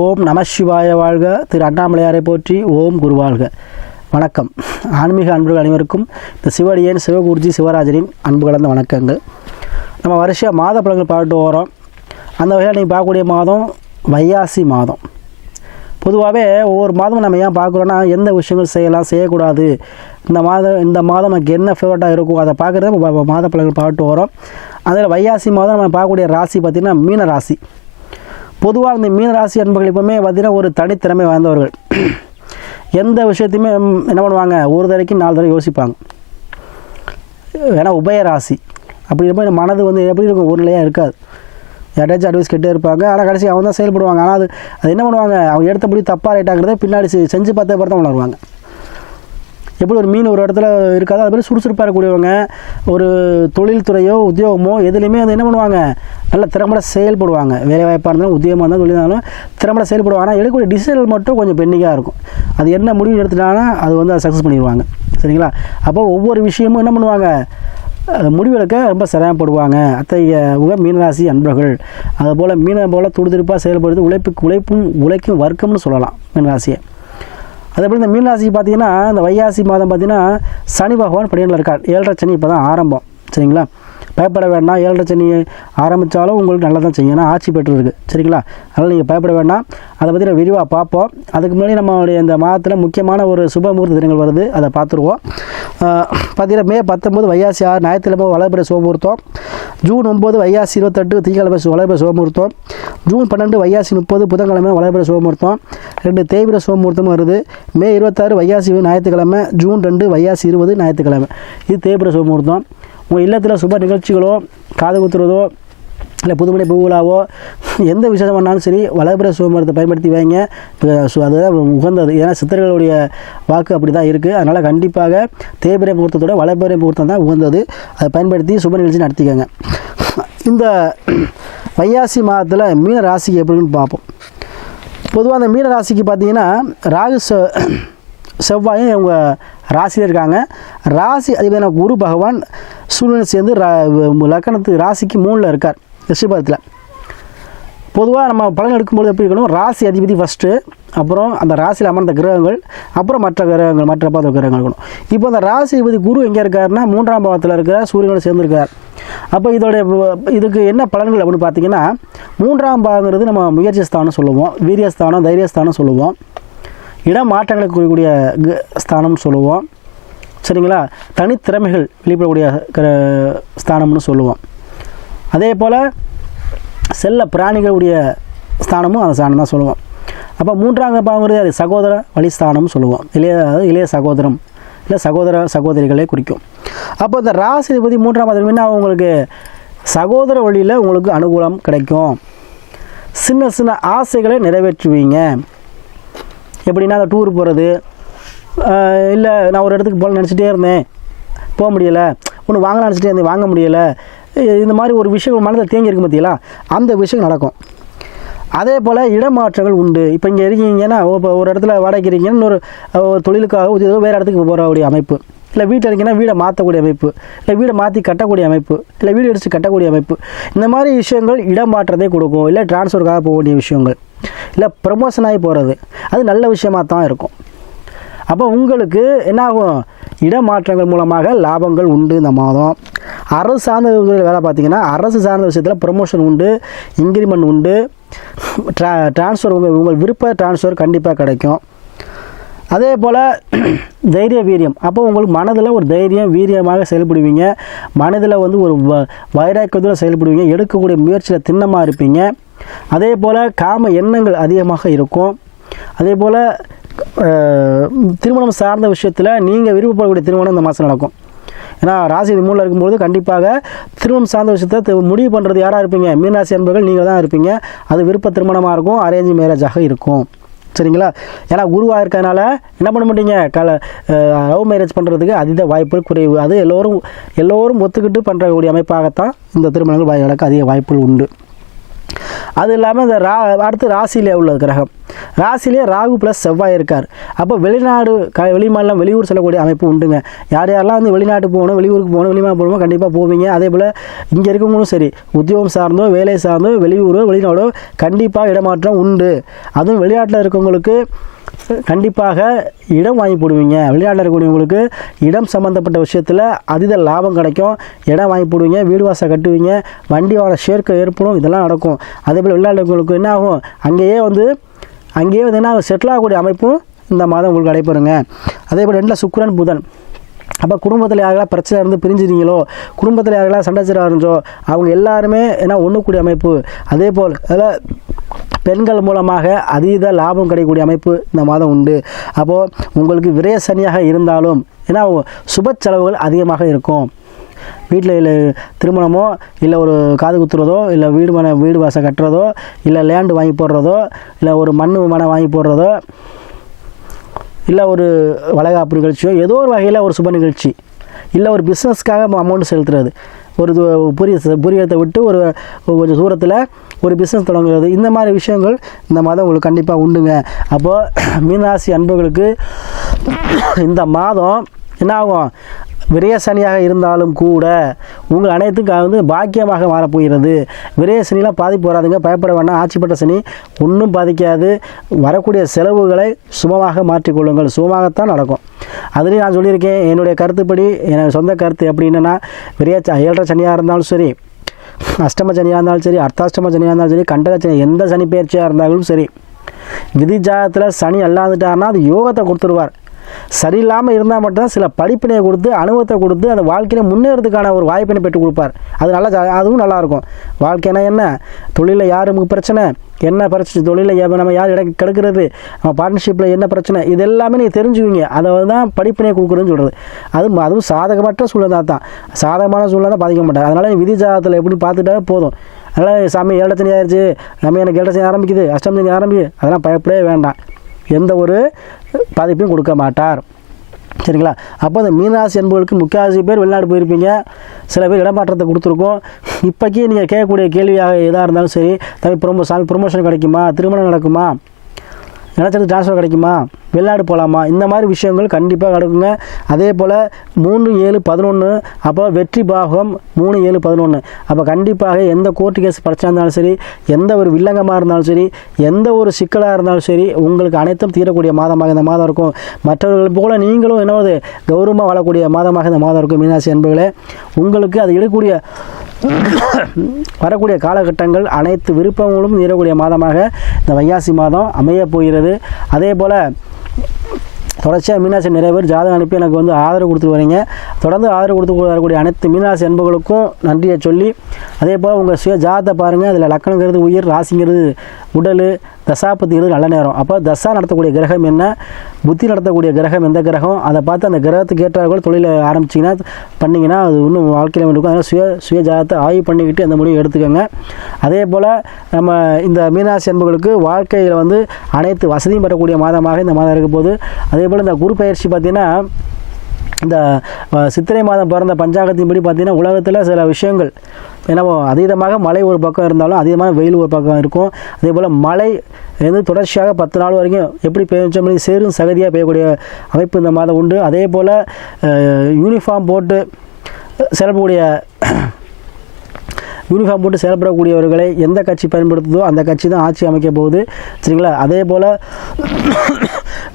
ஓம் நம சிவாய வாழ்க. திரு அண்ணாமலையாரை போற்றி ஓம் குருவாழ்க வணக்கம். ஆன்மீக அன்புகள் அனைவருக்கும் இந்த சிவடியன் சிவகுருஜி சிவராஜனின் அன்பு கலந்த வணக்கங்கள். நம்ம வருஷம் மாத பழங்கள் பாட்டு வரோம். அந்த வகையில் நீங்கள் பார்க்கக்கூடிய மாதம் வையாசி மாதம். பொதுவாகவே ஒவ்வொரு மாதமும் நம்ம ஏன் பார்க்குறோன்னா எந்த விஷயங்கள் செய்யலாம் செய்யக்கூடாது இந்த மாதம் இந்த மாதம் நமக்கு என்ன ஃபேவரட்டாக இருக்கும் அதை பார்க்குறது நம்ம மாத பழங்கள் பாட்டு வரோம். அதில் வையாசி மாதம் நம்ம பார்க்கக்கூடிய ராசி பார்த்திங்கன்னா மீன ராசி பொதுவாக இந்த மீனராசி அன்பர்கள் எப்பவுமே பார்த்திங்கன்னா ஒரு தனித்திறமை வாய்ந்தவர்கள். எந்த விஷயத்தையுமே என்ன பண்ணுவாங்க? ஒரு தடவைக்கு நாலு தடவை யோசிப்பாங்க. ஏன்னா உபயராசி அப்படி இருக்கும்போது மனது வந்து எப்படி இருக்கும்? ஒரு நிலையாக இருக்காது. யாராச்சும் அட்வைஸ் கேட்டே இருப்பாங்க. ஆனால் கடைசி அவங்க தான் செயல்படுவாங்க. ஆனால் அது அது என்ன பண்ணுவாங்க? அவங்க எடுத்த முடிவு தப்பாக ரைட்டாங்கிறத பின்னாடி செஞ்சு பார்த்த பிறகு தான் உணர்வாங்க. எப்படி ஒரு மீன் ஒரு இடத்துல இருக்காதோ அது மாதிரி சுறுசுறுப்பாக இருக்கக்கூடியவங்க ஒரு தொழில்துறையோ உத்தியோகமோ எதுலேயுமே அது என்ன பண்ணுவாங்க? நல்ல திறம்பட செயல்படுவாங்க. வேலை வாய்ப்பாக இருந்தாலும் உத்தியோகமாக இருந்தாலும் தொழில் இருந்தாலும் திறம்பட செயல்படுவாங்க. ஆனால் எடுக்கக்கூடிய டிசிஷன் மட்டும் கொஞ்சம் பெண்டிங்காக இருக்கும். அது என்ன முடிவு எடுத்துட்டாங்கன்னா அது வந்து அதை சக்ஸஸ் பண்ணிடுவாங்க. சரிங்களா? அப்போ ஒவ்வொரு விஷயமும் என்ன பண்ணுவாங்க? முடிவெடுக்க ரொம்ப சிரமப்படுவாங்க. அத்தகைய உக மீனராசி அன்பர்கள். அதுபோல் மீனை போல் துடுதுடுப்பாக செயல்படுறது உழைப்புக்கு உழைப்பும் உழைக்கும் வர்க்கம்னு சொல்லலாம் மீனராசியை. அதே போல் இந்த மீனராசி பார்த்தீங்கன்னா இந்த வைகாசி மாதம் பார்த்தீங்கன்னா சனி பகவான் பணியில் இருக்கார். ஏழரை சனி இப்போ தான் ஆரம்பம். சரிங்களா? பயப்பட வேண்டாம். ஏழரை சனி ஆரம்பித்தாலும் உங்களுக்கு நல்லா தான் செய்யும். ஏன்னா ஆட்சி பெற்று இருக்குது சரிங்களா? அதனால் நீங்கள் பயப்பட வேண்டாம். அதை பற்றி நான் விரிவாக பார்ப்போம். அதுக்கு முன்னாடி நம்மளுடைய இந்த மாதத்தில் முக்கியமான ஒரு சுபமுகூர்த்த தினங்கள் வருது. அதை பார்த்துருவோம். பார்த்தீங்கன்னா மே பத்தொம்போது வையாசி ஆறு ஞாயிற்றுக்கிழமை வளர்பிற சோமூர்த்தம். ஜூன் ஒம்பது வையாசி இருபத்தெட்டு திங்கக்கிழமை வளர்பிற சோமூர்த்தம். ஜூன் பன்னெண்டு வையாசி முப்பது புதன்கிழமை வளர்பிற சோமூர்த்தம். ரெண்டு தேய்பிர சோமூர்த்தம் வருது. மே இருபத்தாறு வையாசி ஞாயிற்றுக்கிழமை. ஜூன் ரெண்டு வையாசி இருபது ஞாயிற்றுக்கிழமை. இது தேய்பிர சோமூர்த்தம். உங்கள் இல்லத்தில் சுப நிகழ்ச்சிகளோ காது குத்துறதோ இல்லை புதுமனை பூவிழாவோ எந்த விசேஷம் பண்ணாலும் சரி வலதுபுற சுபமுகூர்த்தத்தை பயன்படுத்தி வைங்க. அதுதான் உகந்தது. ஏன்னா சித்தர்களுடைய வாக்கு அப்படி தான் இருக்குது அதனால் கண்டிப்பாக தேய்பிரை முகூர்த்தத்தோட வளர்பிறை முகூர்த்தம் தான் உகந்தது. அதை பயன்படுத்தி சுப நிகழ்ச்சி நடத்திக்கோங்க. இந்த வையாசி மாதத்தில் மீன ராசிக்கு எப்படின்னு பார்ப்போம். பொதுவாக அந்த மீன ராசிக்கு பார்த்தீங்கன்னா ராகு செவ்வாயும் இவங்க ராசியில் இருக்காங்க. ராசி அதிபதியான குரு பகவான் சூரியனை சேர்ந்து ரா- லக்கணத்து ராசிக்கு மூணில் இருக்கார். ரிஷபத்தில் பொதுவாக நம்ம பலன் எடுக்கும்போது எப்படி இருக்கணும்? ராசி அதிபதி ஃபஸ்ட்டு அப்புறம் அந்த ராசியில் அமர்ந்த கிரகங்கள் அப்புறம் மற்ற கிரகங்கள் மற்ற பாத கிரகங்கள் இருக்கணும். இப்போ அந்த ராசி அதிபதி குரு எங்கே இருக்காருன்னா மூன்றாம் பாவத்தில் இருக்கிற சூரியனோடு சேர்ந்துருக்கார். அப்போ இதோடைய இதுக்கு என்ன பலன்கள் அப்படின்னு பார்த்தீங்கன்னா மூன்றாம் பாவங்கிறது நம்ம முயற்சி ஸ்தானம் சொல்லுவோம் வீரியஸ்தானம் தைரியஸ்தானம் சொல்லுவோம். இடம் மாற்றங்களை குறிக்கக்கூடிய க- ஸ்தானம்னு சொல்லுவோம். சரிங்களா? தனித்திறமைகள் வெளிப்படக்கூடிய ஸ்தானம்னு சொல்லுவோம். அதே போல் செல்ல பிராணிகளுடைய ஸ்தானமும் அந்த ஸ்தானம் தான் சொல்லுவோம். அப்போ மூன்றாங்க பாவங்கிறது அது சகோதர வழிஸ்தானம்னு சொல்லுவோம். இளைய அதாவது இளைய சகோதரம் இல்லை சகோதர சகோதரிகளை குறிக்கும். அப்போ இந்த ராசிபதி மூன்றாம் பாதம் என்ன உங்களுக்கு? சகோதர வழியில் உங்களுக்கு அனுகூலம் கிடைக்கும். சின்ன சின்ன ஆசைகளை நிறைவேற்றுவீங்க. எப்படின்னா அந்த டூர் போகிறது இல்லை நான் ஒரு இடத்துக்கு போகல நினச்சிட்டே இருந்தேன். போக முடியலை. ஒன்று வாங்கலாம் நினச்சிட்டே இருந்தேன். வாங்க முடியலை. இந்த மாதிரி ஒரு விஷயம் மனதில் தேங்கி இருக்கு பார்த்தீங்களா? அந்த விஷயம் நடக்கும். அதே போல் இடமாற்றங்கள் உண்டு. இப்போ இங்கே இருக்கீங்கன்னா இப்போ ஒரு இடத்துல வாடகைக்கு இருக்கீங்கன்னா இன்னொரு ஒரு தொழிலுக்காக ஏதோ வேறு இடத்துக்கு போகக்கூடிய அமைப்பு. இல்லை வீட்டில் இருக்கீங்கன்னா வீடை மாற்றக்கூடிய அமைப்பு. இல்லை வீடை மாற்றி கட்டக்கூடிய அமைப்பு. இல்லை வீடு அடித்து கட்டக்கூடிய அமைப்பு. இந்த மாதிரி விஷயங்கள் இடமாற்றத்தை கொடுக்கும். இல்லை டிரான்ஸ்ஃபருக்காக போகக்கூடிய விஷயங்கள். இல்லை ப்ரமோஷன் ஆகி போகிறது அது நல்ல விஷயமாக தான் இருக்கும். அப்போ உங்களுக்கு என்ன ஆகும் இடமாற்றங்கள் மூலமாக லாபங்கள் உண்டு இந்த மாதம். அரசு சார்ந்த வேலை பார்த்தீங்கன்னா அரசு சார்ந்த விஷயத்தில் ப்ரொமோஷன் உண்டு இன்க்ரிமெண்ட் உண்டு. ட்ரா ட்ரான்ஸ்ஃபர் உங்கள் உங்கள் விருப்ப ட்ரான்ஸ்ஃபர் கண்டிப்பாக கிடைக்கும். அதே போல் தைரிய வீரியம். அப்போ உங்களுக்கு மனதில் ஒரு தைரியம் வீரியமாக செயல்படுவீங்க. மனதில் வந்து ஒரு வ வைராக்கியத்தோடு செயல்படுவீங்க. எடுக்கக்கூடிய முயற்சியில் திண்ணமாக இருப்பீங்க. அதே போல் காம எண்ணங்கள் அதிகமாக இருக்கும். அதே போல் திருமணம் சார்ந்த விஷயத்தில் நீங்கள் விருப்பப்படக்கூடிய திருமணம் இந்த மாதம் நடக்கும். ஏன்னா ராசி மூணில் இருக்கும்போது கண்டிப்பாக திருமணம் சார்ந்த விஷயத்தை முடிவு பண்ணுறது யாராக இருப்பீங்க? மீனராசி அன்பர்கள் நீங்கள் தான் இருப்பீங்க. அது விருப்ப திருமணமாக இருக்கும் அரேஞ்ச் மேரேஜாக இருக்கும். சரிங்களா? ஏன்னா குருவாக இருக்கிறதுனால என்ன பண்ண மாட்டீங்க? கல லவ் மேரேஜ் பண்ணுறதுக்கு அதீத வாய்ப்புகள் குறைவு. அது எல்லோரும் எல்லோரும் ஒத்துக்கிட்டு பண்ணுறக்கூடிய அமைப்பாகத்தான் இந்த திருமணங்கள் நடக்க அதிக வாய்ப்புகள் உண்டு. அது இல்லாமல் இந்த ரா அடுத்து ராசியில் உள்ள கிரகம். ராசிலேயே ராகு ப்ளஸ் செவ்வாய் இருக்கார். அப்போ வெளிநாடு க வெளிமாநிலம் வெளியூர் செல்லக்கூடிய அமைப்பு உண்டுங்க. யார் யாரெல்லாம் வந்து வெளிநாட்டு போகணும் வெளியூருக்கு போகணும் வெளிமா போகணும் கண்டிப்பாக போவீங்க. அதே போல் இங்கே இருக்கவங்களும் சரி உத்தியோகம் சார்ந்தோ வேலை சார்ந்தோ வெளியூரோ வெளிநாடோ கண்டிப்பாக இடமாற்றம் உண்டு. அதுவும் வெளிநாட்டில் இருக்கவங்களுக்கு கண்டிப்பாக இடம் வாங்கி போடுவீங்க. வெளிநாட்டில் இருக்கக்கூடியவங்களுக்கு இடம் சம்மந்தப்பட்ட விஷயத்தில் அதிக லாபம் கிடைக்கும். இடம் வாங்கி போடுவீங்க வீடு வாசல் கட்டுவீங்க வண்டி வாழ சேர்க்கை ஏற்படும் இதெல்லாம் நடக்கும். அதே போல் வெளிநாட்டில் இருக்கவங்களுக்கு என்ன ஆகும்? அங்கேயே வந்து அங்கேயே வந்தீங்கன்னா செட்டில் ஆகக்கூடிய அமைப்பும் இந்த மாதம் உங்களுக்கு நடைபெறுங்க. அதே போல் ரெண்டில் சுக்கரன் புதன். அப்போ குடும்பத்தில் யாரெல்லாம் பிரச்சனை இருந்து பிரிஞ்சுறீங்களோ குடும்பத்தில் யாரெல்லாம் சண்டை சீராக இருந்தோ அவங்க எல்லாருமே ஏன்னா ஒன்றுக்கூடிய அமைப்பு. அதே போல் அதில் பெண்கள் மூலமாக அதீத லாபம் கிடைக்கக்கூடிய அமைப்பு இந்த மாதம் உண்டு. அப்போது உங்களுக்கு விரய சனியாக இருந்தாலும் ஏன்னா சுப செலவுகள் அதிகமாக இருக்கும். வீட்டில் இல்லை திருமணமோ இல்லை ஒரு காது குத்துறதோ இல்லை வீடு மனை வீடு வாசை கட்டுறதோ இல்லை லேண்டு வாங்கி போடுறதோ இல்லை ஒரு மண் மனை வாங்கி போடுறதோ இல்லை ஒரு வளைகாப்பு நிகழ்ச்சியோ ஏதோ ஒரு வகையில் ஒரு சுப நிகழ்ச்சி. இல்லை ஒரு பிஸ்னஸ்க்காக அமௌண்ட் செலுத்துறது. ஒரு புரிய புரியத்தை விட்டு ஒரு கொஞ்சம் தூரத்தில் ஒரு பிஸ்னஸ் தொடங்குறது. இந்த மாதிரி விஷயங்கள் இந்த மாதம் உங்களுக்கு கண்டிப்பாக உண்டுங்க. அப்போது மீனராசி அன்புகளுக்கு இந்த மாதம் என்ன ஆகும்? விரயசனியாக இருந்தாலும் கூட உங்கள் அனைத்துக்கும் வந்து பாக்கியமாக மாறப்போகிறது. விரயசனிலாம் பாதிப்பு வராதுங்க. பயப்பட வேண்டாம். ஆட்சிப்பட்ட சனி ஒன்றும் பாதிக்காது. வரக்கூடிய செலவுகளை சுமமாக மாற்றிக்கொள்ளுங்கள். சுமமாகத்தான் நடக்கும். அதுலேயும் நான் சொல்லியிருக்கேன். என்னுடைய கருத்துப்படி என்னோடய சொந்த கருத்து எப்படின்னா விரைய ஏழரை சனியாக இருந்தாலும் சரி அஷ்டம சனியாக இருந்தாலும் சரி அர்த்தாஷ்டம சனியாக இருந்தாலும் சரி கண்டக சனி எந்த சனி பயிற்சியாக இருந்தாலும் சரி விதி ஜாதகத்தில் சனி அல்லாந்துட்டாருன்னா அது யோகத்தை கொடுத்துருவார். சரியில்லாமல் இருந்தால் மட்டும்தான் சில படிப்பினையை கொடுத்து அனுபவத்தை கொடுத்து அந்த வாழ்க்கையில் முன்னேறதுக்கான ஒரு வாய்ப்பினை பெற்றுக் கொடுப்பார். அது நல்லா அதுவும் நல்லாயிருக்கும் வாழ்க்கைனா என்ன? தொழிலில் யாருக்கு பிரச்சனை? என்ன பிரச்சனை? தொழிலில் நம்ம யார் இடம் கெடுக்கிறது? நம்ம பார்ட்னர்ஷிப்பில் என்ன பிரச்சனை? இது எல்லாமே நீங்கள் தெரிஞ்சுக்குவீங்க. அதை தான் படிப்பினையை கொடுக்குறதுன்னு சொல்கிறது அது அதுவும் சாதகமற்ற சூழ்நிலை தான் சாதகமான சூழ்நிலை தான் பாதிக்க மாட்டார். அதனால் விதி ஜாதகத்தில் எப்படி பார்த்துட்டாவே போதும். அதனால் சாமி ஏழச்சனி ஆயிடுச்சு நம்ம எனக்கு ஏழச்சனி ஆரம்பிக்குது? அஷ்டம் ஆரம்பிக்குது. அதெல்லாம் பயப்படவே வேண்டாம். எந்த ஒரு பாதிப்பையும் கொடுக்க மாட்டார். சரிங்களா? அப்போ அந்த மீனராசி என்பவர்களுக்கு முக்கியவாசி பேர் வெளிநாடு போயிருப்பீங்க. சில பேர் இடமாற்றத்தை கொடுத்துருக்கோம். இப்போக்கி நீங்கள் கேட்கக்கூடிய கேள்வியாக எதாக இருந்தாலும் சரி தம்பி ப்ரொமோ சாமி ப்ரொமோஷன் கிடைக்குமா? திருமணம் நடக்குமா? நினச்சது ட்ரான்ஸ்ஃபர் கிடைக்குமா? வெளிநாடு போகலாமா இந்த மாதிரி விஷயங்கள் கண்டிப்பாக கிடக்குங்க அதே போல் மூணு ஏழு பதினொன்று அப்போ வெற்றி பாகம் மூணு ஏழு பதினொன்று அப்போ கண்டிப்பாக எந்த கோர்ட்டு கேஸ் பிரச்சனை இருந்தாலும் சரி எந்த ஒரு வில்லங்கமாக இருந்தாலும் சரி எந்த ஒரு சிக்கலாக இருந்தாலும் சரி உங்களுக்கு அனைத்தும் தீரக்கூடிய மாதமாக இந்த மாதம் இருக்கும். மற்றவர்கள் போல நீங்களும் என்னவது கௌரவமாக வாழக்கூடிய மாதமாக இந்த மாதம் இருக்கும் மீனாட்சி என்பர்களே உங்களுக்கு அது எடுக்கக்கூடிய வரக்கூடிய காலகட்டங்கள் அனைத்து விருப்பங்களும் நீரக்கூடிய மாதமாக இந்த வைகாசி மாதம் அமையப் போகிறது. அதே போல் தொடர்ச்சியாக மீனாசி நிறைய பேர் ஜாதகம் அனுப்பி எனக்கு வந்து ஆதரவு கொடுத்துட்டு வரீங்க. தொடர்ந்து ஆதரவு கொடுத்து வரக்கூடிய அனைத்து மீனாசி அன்புகளுக்கும் நன்றியை சொல்லி அதே போல் உங்கள் சுய ஜாதத்தை பாருங்கள் அதில் லக்கணங்கிறது உயிர் ராசிங்கிறது உடல் தசாபதிங்கிறது நல்ல நேரம். அப்போ தசா நடத்தக்கூடிய கிரகம் என்ன? புத்தி நடத்தக்கூடிய கிரகம் எந்த கிரகம்? அதை பார்த்து அந்த கிரகத்துக்கு ஏற்றார்கள் தொழிலை ஆரம்பிச்சிங்கன்னா பண்ணிங்கன்னா அது இன்னும் வாழ்க்கையில் இருக்கும் அதனால் சுய சுய ஜாதத்தை ஆய்வு பண்ணிக்கிட்டு அந்த முடிவை எடுத்துக்கோங்க. அதே போல் நம்ம இந்த மீனாசி அன்புகளுக்கு வாழ்க்கையில் வந்து அனைத்து வசதியும் பெறக்கூடிய மாதமாக இந்த மாதம் இருக்கும் போது அதே போல் இந்த குரு பயிற்சி பார்த்திங்கன்னா இந்த சித்திரை மாதம் பிறந்த பஞ்சாங்கத்தின்படி பார்த்தீங்கன்னா உலகத்தில் சில விஷயங்கள் ஏன்னா அதீதமாக மழை ஒரு பக்கம் இருந்தாலும் அதிகமான வெயில் ஒரு பக்கம் இருக்கும். அதே போல் மழை வந்து தொடர்ச்சியாக பத்து நாள் வரைக்கும் எப்படி பெய்யும் மணி சேரும் சகதியாக பெய்யக்கூடிய அமைப்பு இந்த மாதம் உண்டு. அதே போல் யூனிஃபார்ம் போட்டு செயல்படக்கூடிய யூனிஃபார்ம் போட்டு செயல்படக்கூடியவர்களை எந்த கட்சி பயன்படுத்துதோ அந்த கட்சி தான் ஆட்சி அமைக்க போகுது. சரிங்களா? அதே போல்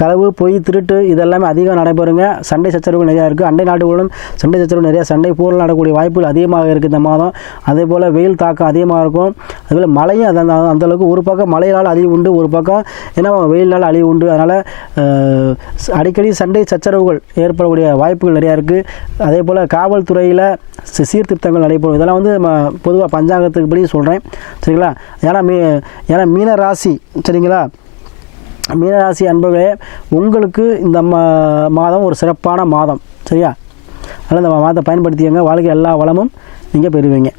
களவு பொய் திருட்டு இதெல்லாமே அதிகம் நடைபெறுங்க. சண்டை சச்சரவுகள் நிறையா இருக்குது அண்டை நாடுகளுடன் சண்டை சச்சரவு நிறையா சண்டை போரில் நடக்கக்கூடிய வாய்ப்புகள் அதிகமாக இருக்குது இந்த மாதம். அதே போல் வெயில் தாக்கம் அதிகமாக இருக்கும். அதுபோல் மழையும் அது அந்த அந்தளவுக்கு ஒரு பக்கம் மழையினால் அழிவு உண்டு ஒரு பக்கம் ஏன்னா வெயிலினால் அழிவு உண்டு. அதனால் அடிக்கடி சண்டை சச்சரவுகள் ஏற்படக்கூடிய வாய்ப்புகள் நிறையா இருக்குது அதே போல் காவல்துறையில் சீர்திருத்தங்கள் நடைபெறும். இதெல்லாம் வந்து நம்ம பொதுவாக பஞ்சாங்கத்துக்கு படி சொல்கிறேன் சரிங்களா? ஏன்னா மீ ஏன்னா மீன ராசி சரிங்களா? மீனராசி அன்பர்களே உங்களுக்கு இந்த மா மாதம் ஒரு சிறப்பான மாதம் சரியா? அதனால் இந்த மாதத்தை பயன்படுத்தியங்க வாழ்க்கை எல்லா வளமும் நீங்கள் பெறுவீங்க.